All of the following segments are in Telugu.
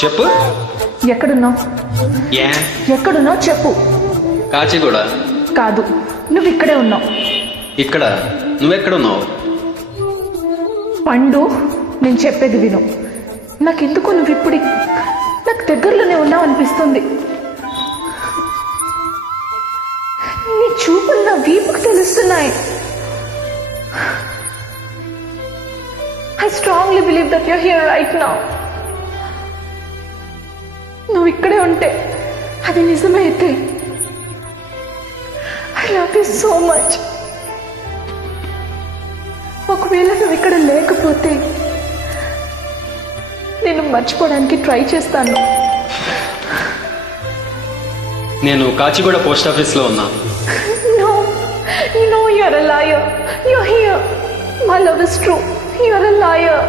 చెప్పు. ఎక్కడున్నావు? ఎక్కడున్నావు చెప్పు. కాచిగూడ. కాదు, నువ్వు ఇక్కడే ఉన్నావు. ఇక్కడ? నువ్వెక్కడున్నావు? పండు, నేను చెప్పేది విను. నాకెందుకో నువ్వు ఇప్పుడు నాకు దగ్గరలోనే ఉన్నావు అనిపిస్తుంది. నీ చూపులు నా వీపుకు తెలుస్తున్నాయి. I strongly believe that you're here right now. నువ్వు ఇక్కడే ఉంటే అది నిజమైతే I love you so much. ఒకవేళ నువ్వు ఇక్కడ లేకపోతే నేను మర్చిపోవడానికి ట్రై చేస్తాను. నేను కాచిగూడ పోస్ట్ ఆఫీస్లో ఉన్నా. No, you're a liar. You're here. My love is true. You're a liar.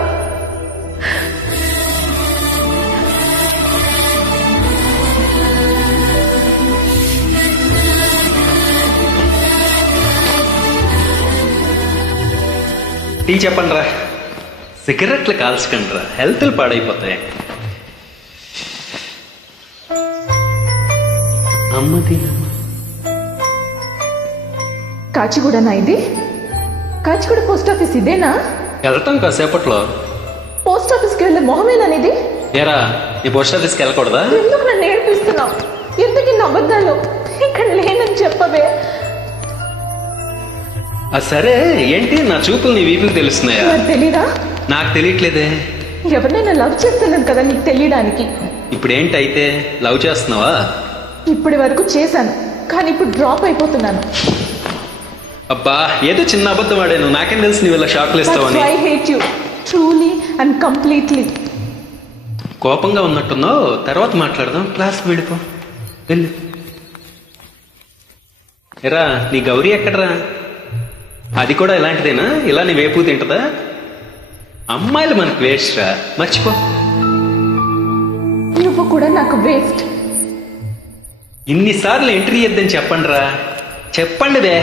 Tea చెప్పండి రా. సిగరెట్లు కాల్చకండి రా, హెల్త్లు పాడైపోతాయి. అమ్మది కాచిగూడనా ఇది? కాచిగూడ పోస్ట్ ఆఫీస్ ఇదేనా? వెళ్తాం కాసేపట్లో. పోస్ట్ ఆఫీస్కి వెళ్ళే మొహమేననిది? ఏరా, నీ పోస్ట్ ఆఫీస్కి వెళ్ళకూడదా? ఎందుకు నన్ను ఏడిపిస్తున్నావు? ఎందుకు ఇన్ని అబద్ధాలు? ఇక్కడ లేనని చెప్పవే. సరే, ఏంటి నా చూపులు నీ వీపులు తెలుస్తున్నాయా? నాకు తెలీదా? నాకు తెలియట్లేదే. ఎవరినైనా లవ్ చేస్తున్నాను కదా నీకు తెలియడానికి. ఇప్పుడు ఏంటి అయితే, లవ్ చేస్తున్నావా? ఇప్పటి వరకు చేశాను, కానీ ఇప్పుడు డ్రాప్ అయిపోతున్నాను. అబ్బా, ఏదో చిన్న అబద్ధం ఆడాను. నాకేం తెలుసు నువ్వు ఇలా షాక్లు ఇస్తావని. I hate you truly and completely. కోపంగా ఉన్నట్టున్నావు, తర్వాత మాట్లాడదాం. క్లాస్ వెళ్ళిపో, వెళ్ళు. ఎరా, నీ గౌరీ ఎక్కడరా? అది కూడా ఇలాంటిదేనా? ఇలా నీ వేపు తింటదా? అమ్మాయిలు మనకు వేస్ట్ రా, మర్చిపో. నువ్వు కూడా నాకు వేస్ట్. ఇన్నిసార్లు ఎంట్రీ ఇద్దని చెప్పండి రా. చెప్పండి బే.